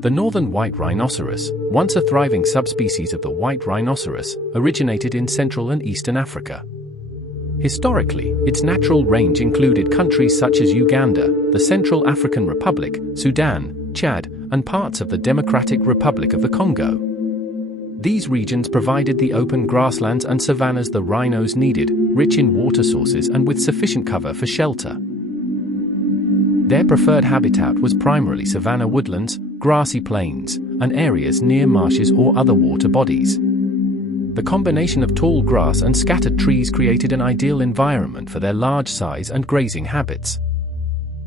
The northern white rhinoceros, once a thriving subspecies of the white rhinoceros, originated in Central and Eastern Africa. Historically, its natural range included countries such as Uganda, the Central African Republic, Sudan, Chad, and parts of the Democratic Republic of the Congo. These regions provided the open grasslands and savannas the rhinos needed, rich in water sources and with sufficient cover for shelter. Their preferred habitat was primarily savanna woodlands, grassy plains, and areas near marshes or other water bodies. The combination of tall grass and scattered trees created an ideal environment for their large size and grazing habits.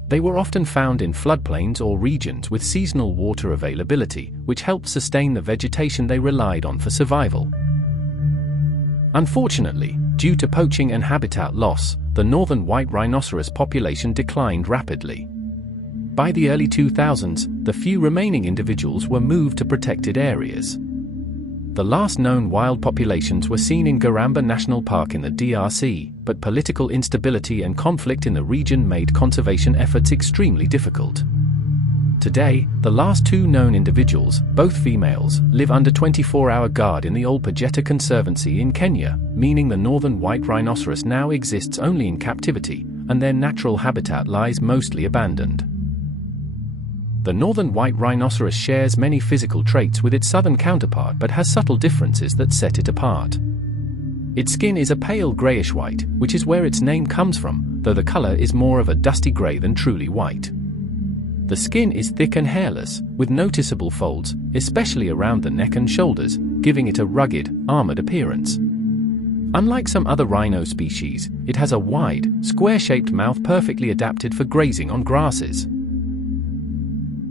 They were often found in floodplains or regions with seasonal water availability, which helped sustain the vegetation they relied on for survival. Unfortunately, due to poaching and habitat loss, the northern white rhinoceros population declined rapidly. By the early 2000s, the few remaining individuals were moved to protected areas. The last known wild populations were seen in Garamba National Park in the DRC, but political instability and conflict in the region made conservation efforts extremely difficult. Today, the last two known individuals, both females, live under 24-hour guard in the Olpejeta Conservancy in Kenya, meaning the northern white rhinoceros now exists only in captivity, and their natural habitat lies mostly abandoned. The northern white rhinoceros shares many physical traits with its southern counterpart but has subtle differences that set it apart. Its skin is a pale grayish-white, which is where its name comes from, though the color is more of a dusty gray than truly white. The skin is thick and hairless, with noticeable folds, especially around the neck and shoulders, giving it a rugged, armored appearance. Unlike some other rhino species, it has a wide, square-shaped mouth perfectly adapted for grazing on grasses.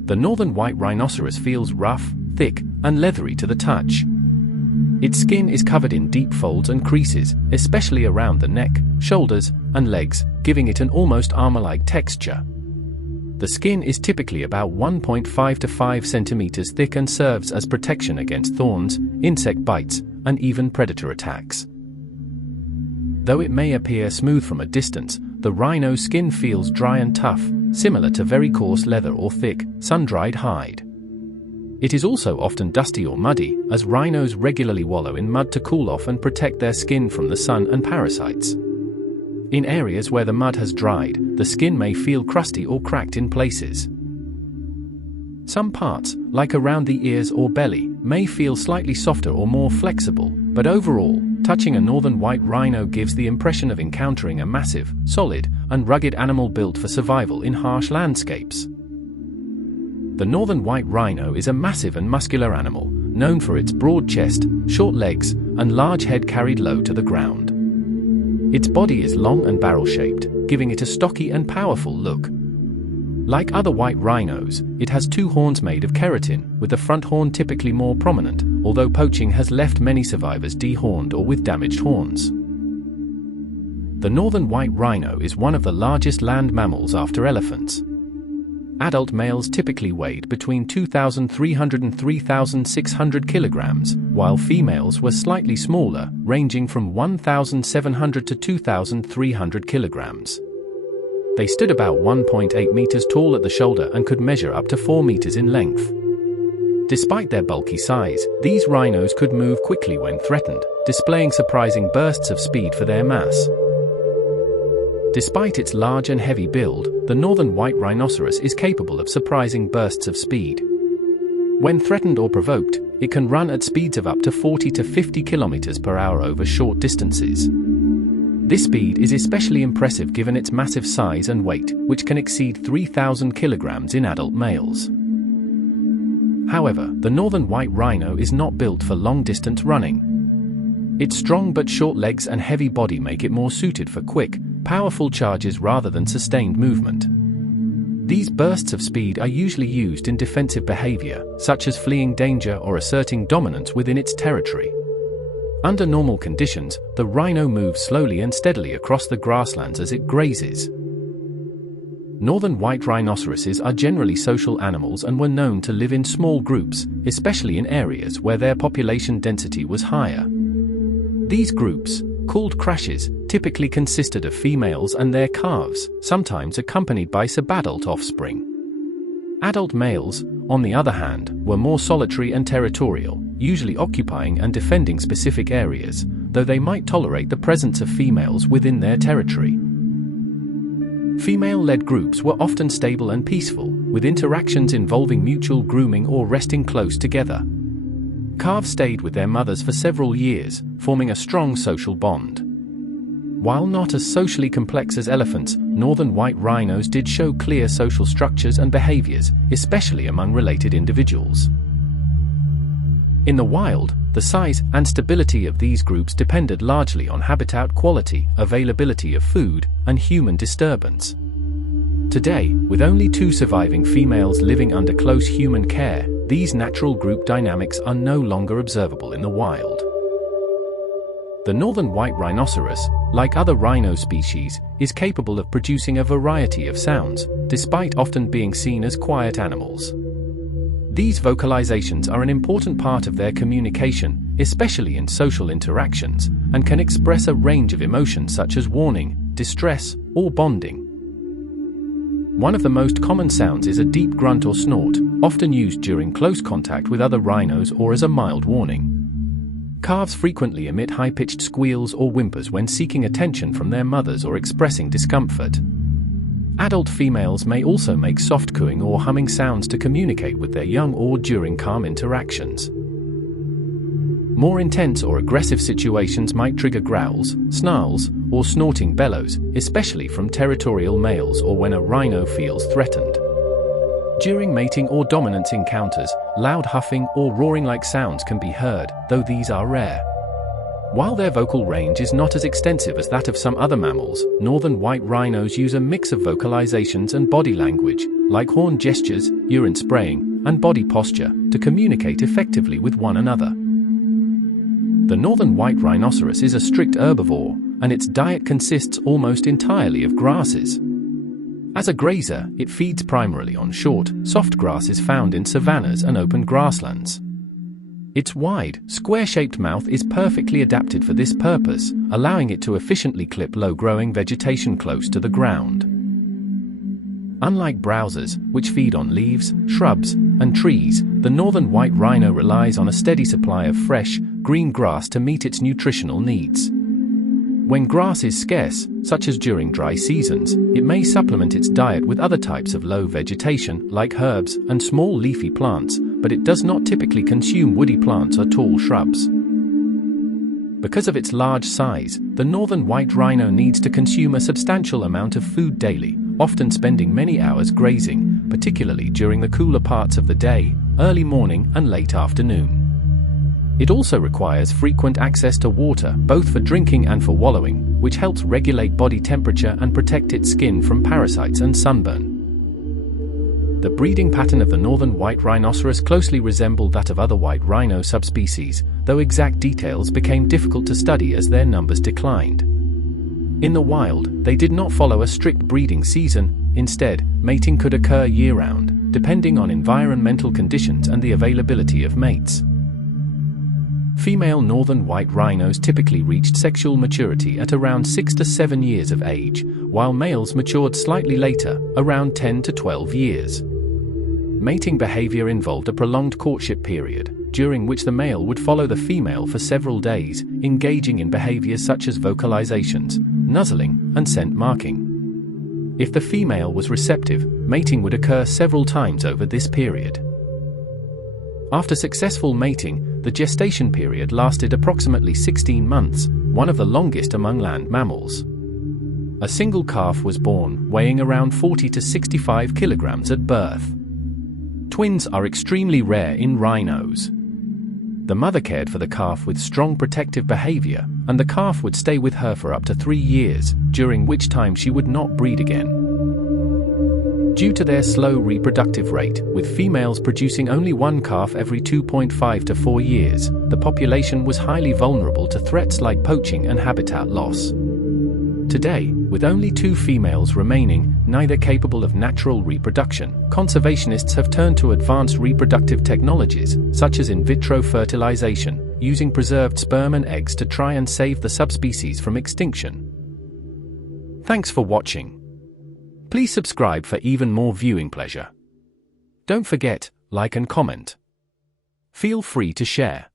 The northern white rhinoceros feels rough, thick, and leathery to the touch. Its skin is covered in deep folds and creases, especially around the neck, shoulders, and legs, giving it an almost armor-like texture. The skin is typically about 1.5 to 5 centimeters thick and serves as protection against thorns, insect bites, and even predator attacks. Though it may appear smooth from a distance, the rhino's skin feels dry and tough, similar to very coarse leather or thick, sun-dried hide. It is also often dusty or muddy, as rhinos regularly wallow in mud to cool off and protect their skin from the sun and parasites. In areas where the mud has dried, the skin may feel crusty or cracked in places. Some parts, like around the ears or belly, may feel slightly softer or more flexible, but overall, touching a northern white rhino gives the impression of encountering a massive, solid, and rugged animal built for survival in harsh landscapes. The northern white rhino is a massive and muscular animal, known for its broad chest, short legs, and large head carried low to the ground. Its body is long and barrel-shaped, giving it a stocky and powerful look. Like other white rhinos, it has two horns made of keratin, with the front horn typically more prominent, although poaching has left many survivors dehorned or with damaged horns. The northern white rhino is one of the largest land mammals after elephants. Adult males typically weighed between 2,300 and 3,600 kilograms, while females were slightly smaller, ranging from 1,700 to 2,300 kilograms. They stood about 1.8 meters tall at the shoulder and could measure up to 4 meters in length. Despite their bulky size, these rhinos could move quickly when threatened, displaying surprising bursts of speed for their mass. Despite its large and heavy build, the northern white rhinoceros is capable of surprising bursts of speed. When threatened or provoked, it can run at speeds of up to 40 to 50 kilometers per hour over short distances. This speed is especially impressive given its massive size and weight, which can exceed 3,000 kilograms in adult males. However, the northern white rhino is not built for long-distance running. Its strong but short legs and heavy body make it more suited for quick, powerful charges rather than sustained movement. These bursts of speed are usually used in defensive behavior, such as fleeing danger or asserting dominance within its territory. Under normal conditions, the rhino moves slowly and steadily across the grasslands as it grazes. Northern white rhinoceroses are generally social animals and were known to live in small groups, especially in areas where their population density was higher. These groups, called crashes, typically consisted of females and their calves, sometimes accompanied by subadult offspring. Adult males, on the other hand, were more solitary and territorial, usually occupying and defending specific areas, though they might tolerate the presence of females within their territory. Female-led groups were often stable and peaceful, with interactions involving mutual grooming or resting close together. Calves stayed with their mothers for several years, forming a strong social bond. While not as socially complex as elephants, northern white rhinos did show clear social structures and behaviors, especially among related individuals. In the wild, the size and stability of these groups depended largely on habitat quality, availability of food, and human disturbance. Today, with only 2 surviving females living under close human care, these natural group dynamics are no longer observable in the wild. The northern white rhinoceros, like other rhino species, is capable of producing a variety of sounds, despite often being seen as quiet animals. These vocalizations are an important part of their communication, especially in social interactions, and can express a range of emotions such as warning, distress, or bonding. One of the most common sounds is a deep grunt or snort, often used during close contact with other rhinos or as a mild warning. Calves frequently emit high-pitched squeals or whimpers when seeking attention from their mothers or expressing discomfort. Adult females may also make soft cooing or humming sounds to communicate with their young or during calm interactions. More intense or aggressive situations might trigger growls, snarls, or snorting bellows, especially from territorial males or when a rhino feels threatened. During mating or dominance encounters, loud huffing or roaring-like sounds can be heard, though these are rare. While their vocal range is not as extensive as that of some other mammals, northern white rhinos use a mix of vocalizations and body language, like horn gestures, urine spraying, and body posture, to communicate effectively with one another. The northern white rhinoceros is a strict herbivore, and its diet consists almost entirely of grasses. As a grazer, it feeds primarily on short, soft grasses found in savannas and open grasslands. Its wide, square-shaped mouth is perfectly adapted for this purpose, allowing it to efficiently clip low-growing vegetation close to the ground. Unlike browsers, which feed on leaves, shrubs, and trees, the northern white rhino relies on a steady supply of fresh, green grass to meet its nutritional needs. When grass is scarce, such as during dry seasons, it may supplement its diet with other types of low vegetation, like herbs and small leafy plants, but it does not typically consume woody plants or tall shrubs. Because of its large size, the northern white rhino needs to consume a substantial amount of food daily, often spending many hours grazing, particularly during the cooler parts of the day, early morning and late afternoon. It also requires frequent access to water, both for drinking and for wallowing, which helps regulate body temperature and protect its skin from parasites and sunburn. The breeding pattern of the northern white rhinoceros closely resembled that of other white rhino subspecies, though exact details became difficult to study as their numbers declined. In the wild, they did not follow a strict breeding season. Instead, mating could occur year-round, depending on environmental conditions and the availability of mates. Female northern white rhinos typically reached sexual maturity at around 6 to 7 years of age, while males matured slightly later, around 10 to 12 years. Mating behavior involved a prolonged courtship period, during which the male would follow the female for several days, engaging in behaviors such as vocalizations, nuzzling, and scent marking. If the female was receptive, mating would occur several times over this period. After successful mating, the gestation period lasted approximately 16 months, one of the longest among land mammals. A single calf was born, weighing around 40 to 65 kilograms at birth. Twins are extremely rare in rhinos. The mother cared for the calf with strong protective behavior, and the calf would stay with her for up to 3 years, during which time she would not breed again. Due to their slow reproductive rate, with females producing only one calf every 2.5 to 4 years, the population was highly vulnerable to threats like poaching and habitat loss. Today, with only 2 females remaining, neither capable of natural reproduction, conservationists have turned to advanced reproductive technologies, such as in vitro fertilization, using preserved sperm and eggs to try and save the subspecies from extinction. Thanks for watching. Please subscribe for even more viewing pleasure. Don't forget, like and comment. Feel free to share.